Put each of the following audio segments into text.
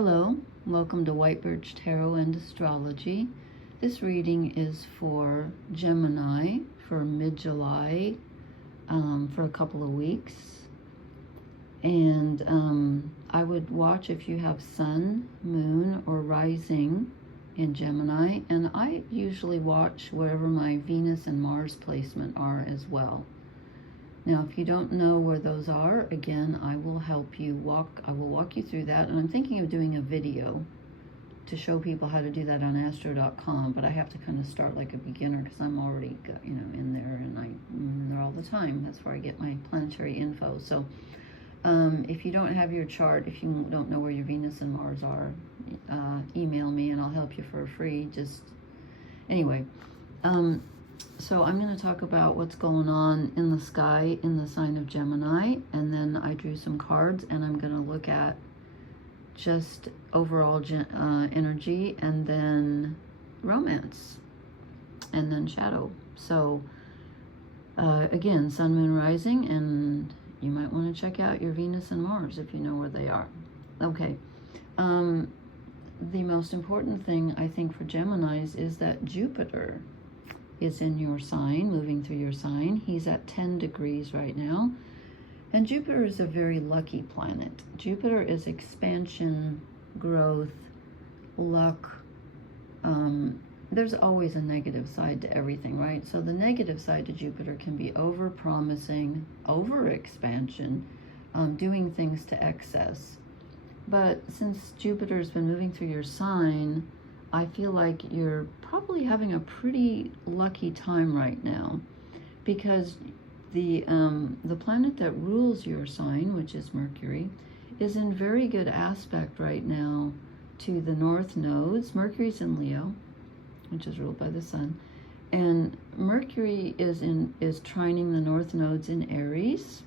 Hello, welcome to White Birch Tarot and Astrology. This reading is for Gemini for mid-July, for a couple of weeks. And I would watch if you have Sun, Moon, or Rising in Gemini. And I usually watch wherever my Venus and Mars placement are as well. Now, if you don't know where those are, again, I will help you I will walk you through that. And I'm thinking of doing a video to show people how to do that on astro.com, but I have to kind of start like a beginner because I'm already, in there, and I'm there all the time. That's where I get my planetary info. So if you don't have your chart, if you don't know where your Venus and Mars are, email me and I'll help you for free. Anyway, so I'm going to talk about what's going on in the sky in the sign of Gemini, and then I drew some cards, and I'm going to look at just overall energy, and then romance, and then shadow. So again, Sun, Moon, Rising, and you might want to check out your Venus and Mars if you know where they are. Okay. The most important thing I think for Geminis is that Jupiter is in your sign, moving through your sign. He's at 10 degrees right now. And Jupiter is a very lucky planet. Jupiter is expansion, growth, luck. There's always a negative side to everything, right? So the negative side to Jupiter can be over-promising, over-expansion, doing things to excess. But since Jupiter's been moving through your sign, I feel like you're probably having a pretty lucky time right now, because the planet that rules your sign, which is Mercury, is in very good aspect right now to the north nodes. Mercury's in Leo, which is ruled by the sun, and Mercury is trining the north nodes in Aries,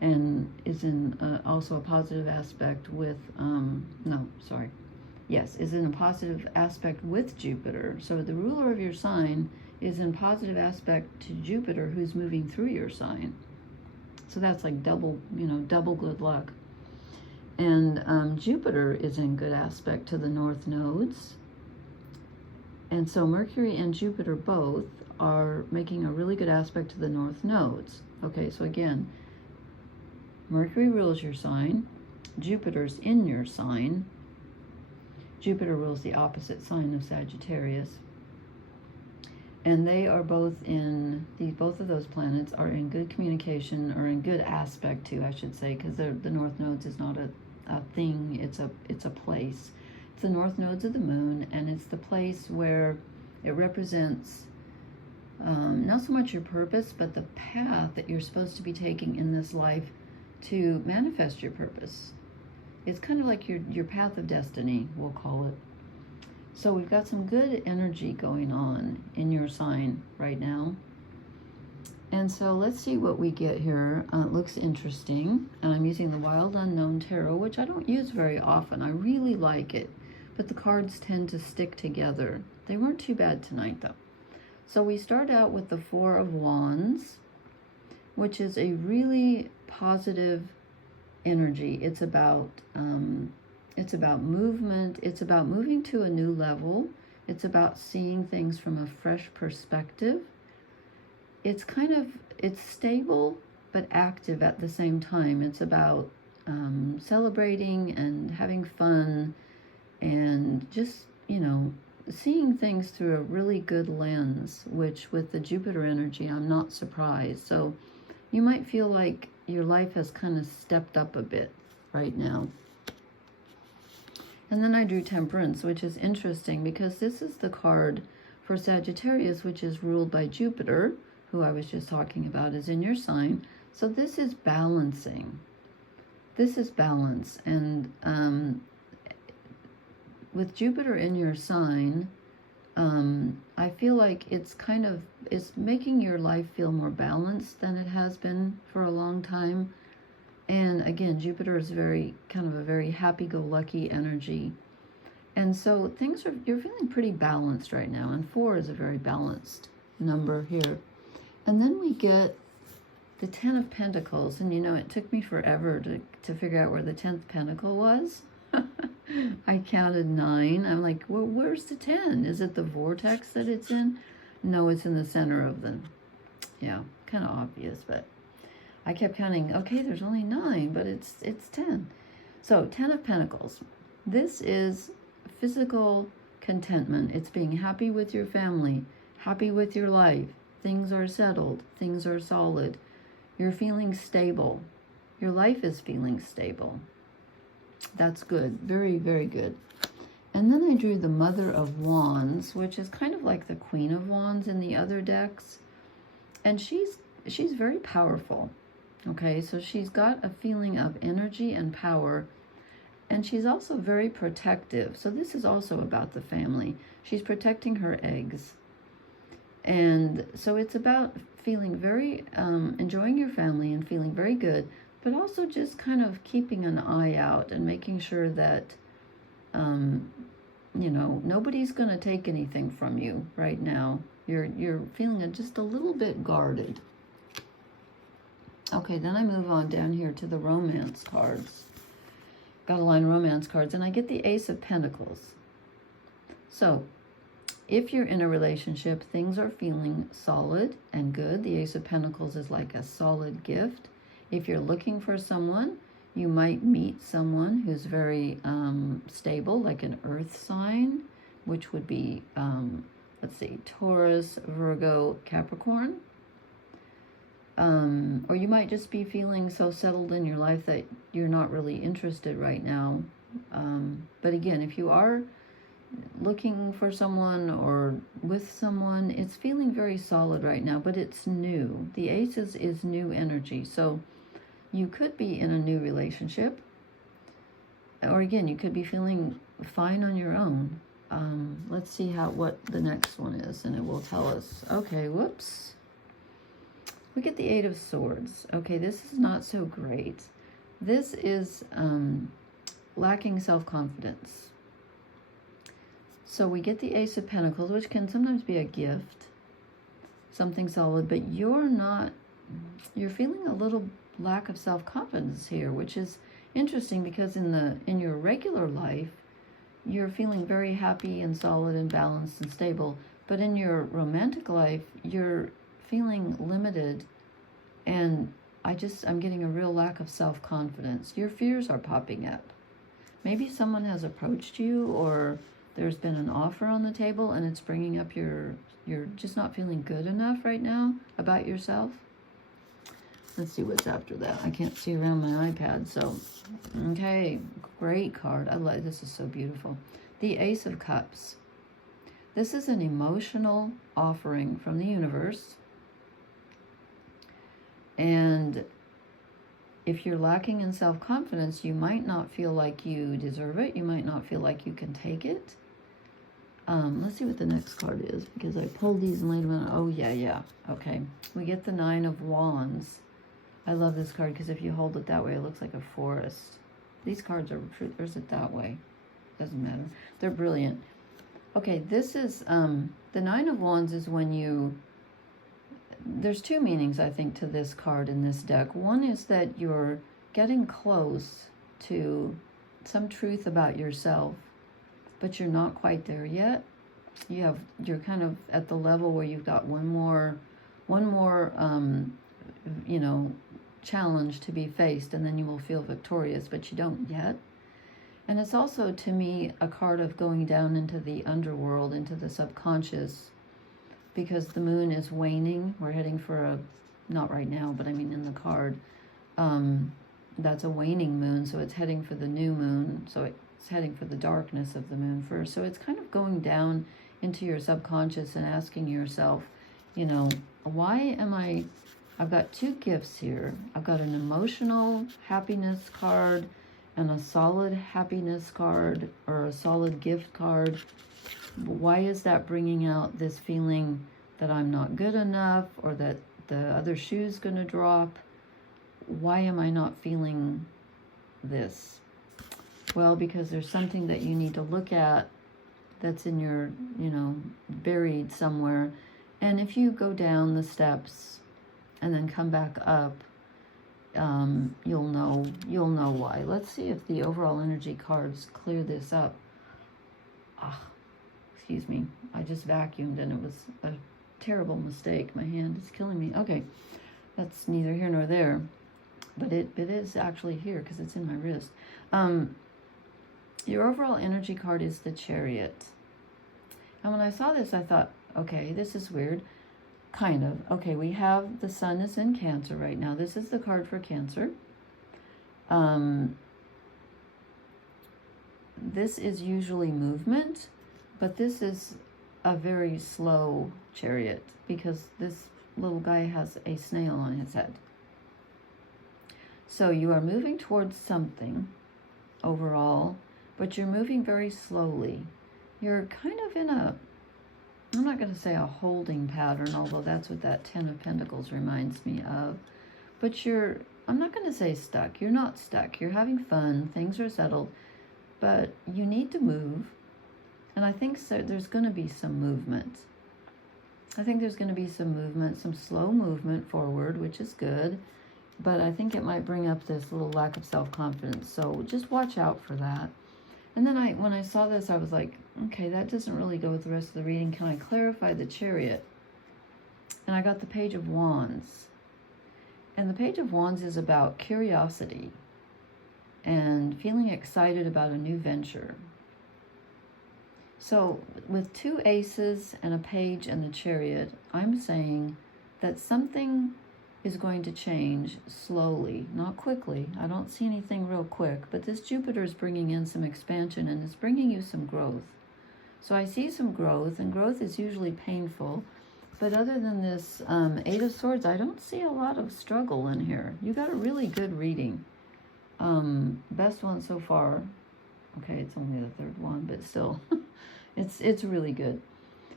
and is in also a positive aspect with is in a positive aspect with Jupiter. So the ruler of your sign is in positive aspect to Jupiter, who's moving through your sign. So that's like double good luck. And Jupiter is in good aspect to the north nodes. And so Mercury and Jupiter both are making a really good aspect to the north nodes. Okay, so again, Mercury rules your sign, Jupiter's in your sign. Jupiter rules the opposite sign of Sagittarius. And they are both both of those planets are in good communication, or in good aspect to, I should say, because the north nodes is not a thing, it's a place. It's the north nodes of the moon, and it's the place where it represents not so much your purpose, but the path that you're supposed to be taking in this life to manifest your purpose. It's kind of like your path of destiny, we'll call it. So we've got some good energy going on in your sign right now. And so let's see what we get here. It looks interesting. And I'm using the Wild Unknown Tarot, which I don't use very often. I really like it, but the cards tend to stick together. They weren't too bad tonight, though. So we start out with the Four of Wands, which is a really positive energy. It's about movement. It's about moving to a new level. It's about seeing things from a fresh perspective. It's stable but active at the same time. It's about celebrating and having fun, and just seeing things through a really good lens, which with the Jupiter energy, I'm not surprised. So you might feel like your life has kind of stepped up a bit right now. And then I drew Temperance, which is interesting because this is the card for Sagittarius, which is ruled by Jupiter, who I was just talking about, is in your sign. So this is balancing. This is balance. And with Jupiter in your sign, I feel like it's making your life feel more balanced than it has been for a long time. And again, Jupiter is a very happy-go-lucky energy. And so you're feeling pretty balanced right now. And 4 is a very balanced number here. And then we get the 10 of Pentacles. And it took me forever to figure out where the 10th pentacle was. I counted 9. I'm like, well, where's the 10? Is it the vortex that it's in? No, it's in the center of the, yeah, kind of obvious, but I kept counting, okay, there's only 9, but it's 10. So 10 of Pentacles. This is physical contentment. It's being happy with your family, happy with your life. Things are settled. Things are solid. You're feeling stable. Your life is feeling stable. That's good. Very, very good. And then I drew the Mother of Wands, which is kind of like the Queen of Wands in the other decks. And she's very powerful. Okay, so she's got a feeling of energy and power, and she's also very protective. So this is also about the family. She's protecting her eggs. And so it's about feeling very, enjoying your family and feeling very good, but also just kind of keeping an eye out and making sure that, you know, nobody's going to take anything from you right now. You're feeling just a little bit guarded. Okay, then I move on down here to the romance cards. Got a line of romance cards, and I get the Ace of Pentacles. So, if you're in a relationship, things are feeling solid and good. The Ace of Pentacles is like a solid gift. If you're looking for someone, you might meet someone who's very stable, like an earth sign, which would be, let's see, Taurus, Virgo, Capricorn. Or you might just be feeling so settled in your life that you're not really interested right now. But again, if you are looking for someone or with someone, it's feeling very solid right now, but it's new. The Aces is new energy. So you could be in a new relationship. Or again, you could be feeling fine on your own. Let's see what the next one is, and it will tell us. Okay, whoops. We get the Eight of Swords. Okay, this is not so great. This is lacking self-confidence. So we get the Ace of Pentacles, which can sometimes be a gift, something solid, but you're feeling a little lack of self-confidence here, which is interesting because in your regular life, you're feeling very happy and solid and balanced and stable, but in your romantic life, you're feeling limited, and I'm getting a real lack of self-confidence. Your fears are popping up. Maybe someone has approached you, or there's been an offer on the table, and it's bringing up you're just not feeling good enough right now about yourself. Let's see what's after that. I can't see around my iPad, so okay, great card. I love this. Is so beautiful. The Ace of Cups. This is an emotional offering from the universe. And if you're lacking in self-confidence, you might not feel like you deserve it. You might not feel like you can take it. Let's see what the next card is, because I pulled these and laid them out. Oh, yeah. Okay. We get the Nine of Wands. I love this card because if you hold it that way, it looks like a forest. These cards are true. There's it that way. Doesn't matter. They're brilliant. Okay, this is, the Nine of Wands is when there's two meanings, I think, to this card in this deck. One is that you're getting close to some truth about yourself, but you're not quite there yet. You're kind of at the level where you've got one more challenge to be faced, and then you will feel victorious, but you don't yet. And it's also, to me, a card of going down into the underworld, into the subconscious, because the moon is waning. We're heading for not right now, but I mean in the card, that's a waning moon, so it's heading for the new moon, so it's heading for the darkness of the moon first. So it's kind of going down into your subconscious and asking yourself, why am I've got two gifts here. I've got an emotional happiness card and a solid happiness card, or a solid gift card. Why is that bringing out this feeling that I'm not good enough, or that the other shoe's going to drop? Why am I not feeling this? Well, because there's something that you need to look at that's in your, buried somewhere. And if you go down the steps and then come back up, you'll know why. Let's see if the overall energy cards clear this up. Ah, excuse me. I just vacuumed and it was a terrible mistake. My hand is killing me. Okay, that's neither here nor there, but it is actually here because it's in my wrist. Your overall energy card is the Chariot. And when I saw this, I thought, okay, this is weird. Kind of. Okay, we have the sun is in Cancer right now. This is the card for Cancer. This is usually movement, but this is a very slow chariot because this little guy has a snail on his head. So you are moving towards something overall, but you're moving very slowly. You're kind of in a, I'm not going to say a holding pattern, although that's what that Ten of Pentacles reminds me of. But I'm not going to say stuck. You're not stuck. You're having fun. Things are settled. But you need to move. And I think so, there's going to be some movement. I think there's going to be some movement, some slow movement forward, which is good. But I think it might bring up this little lack of self-confidence. So just watch out for that. And then when I saw this, I was like, okay, that doesn't really go with the rest of the reading. Can I clarify the Chariot? And I got the Page of Wands. And the Page of Wands is about curiosity and feeling excited about a new venture. So with two aces and a page and the Chariot, I'm saying that something is going to change slowly, not quickly. I don't see anything real quick, but this Jupiter is bringing in some expansion and it's bringing you some growth. So I see some growth, and growth is usually painful. But other than this Eight of Swords, I don't see a lot of struggle in here. You got a really good reading. Best one so far. Okay, it's only the third one, but still, it's really good.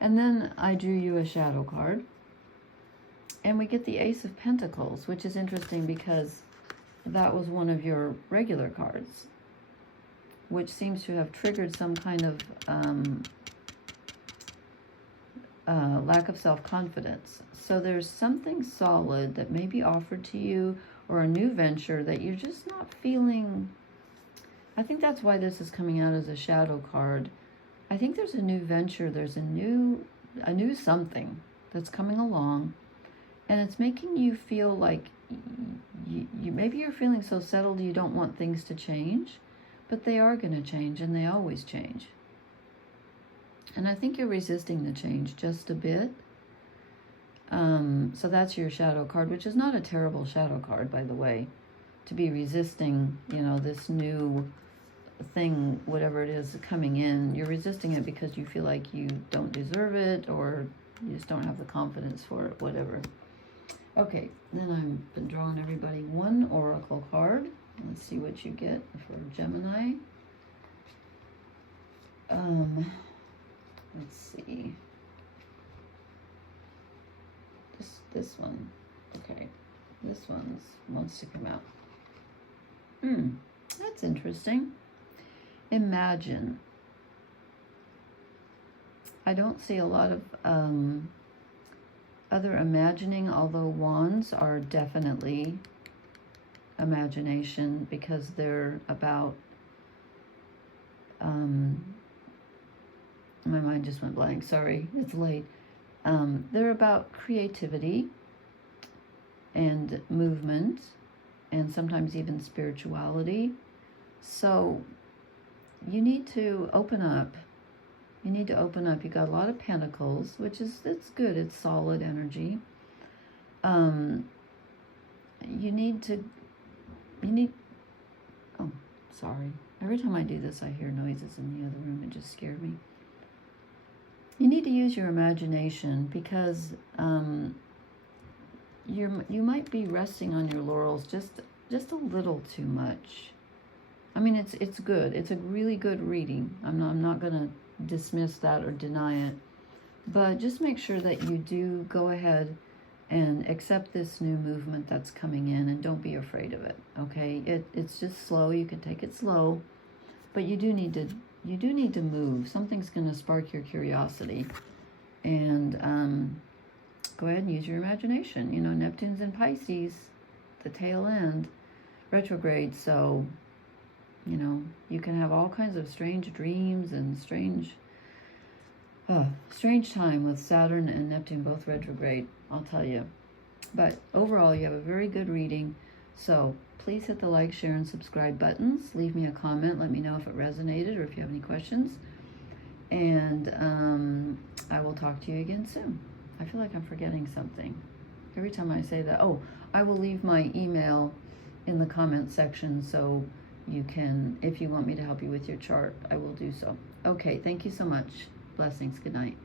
And then I drew you a shadow card. And we get the Ace of Pentacles, which is interesting because that was one of your regular cards, which seems to have triggered some kind of lack of self-confidence. So there's something solid that may be offered to you, or a new venture that you're just not feeling. I think that's why this is coming out as a shadow card. I think there's a new venture, there's a new something that's coming along. And it's making you feel like maybe you're feeling so settled you don't want things to change, but they are going to change, and they always change. And I think you're resisting the change just a bit. So that's your shadow card, which is not a terrible shadow card, by the way, to be resisting, this new thing, whatever it is coming in. You're resisting it because you feel like you don't deserve it, or you just don't have the confidence for it, whatever. Okay, then I've been drawing everybody one oracle card. Let's see what you get for Gemini. Let's see. This one. Okay, this one wants to come out. That's interesting. Imagine. I don't see a lot of other imagining, although wands are definitely imagination because they're about, my mind just went blank, sorry, it's late. They're about creativity and movement and sometimes even spirituality. So you need to open up. You need to open up. You got a lot of pentacles, which is, it's good. It's solid energy. You need, oh, sorry. Every time I do this, I hear noises in the other room. It just scared me. You need to use your imagination because you might be resting on your laurels just a little too much. I mean, it's good. It's a really good reading. I'm not going to dismiss that or deny it, but just make sure that you do go ahead and accept this new movement that's coming in, and don't be afraid of it. Okay, it's just slow. You can take it slow, but you do need to move. Something's going to spark your curiosity, and go ahead and use your imagination. Neptune's in Pisces. the tail end retrograde. So, you know, you can have all kinds of strange dreams and strange time with Saturn and Neptune both retrograde, I'll tell you. But overall, you have a very good reading. So please hit the like, share, and subscribe buttons. Leave me a comment. Let me know if it resonated or if you have any questions. And I will talk to you again soon. I feel like I'm forgetting something every time I say that. Oh, I will leave my email in the comment section, so you can, if you want me to help you with your chart, I will do so. Okay, thank you so much. Blessings. Good night.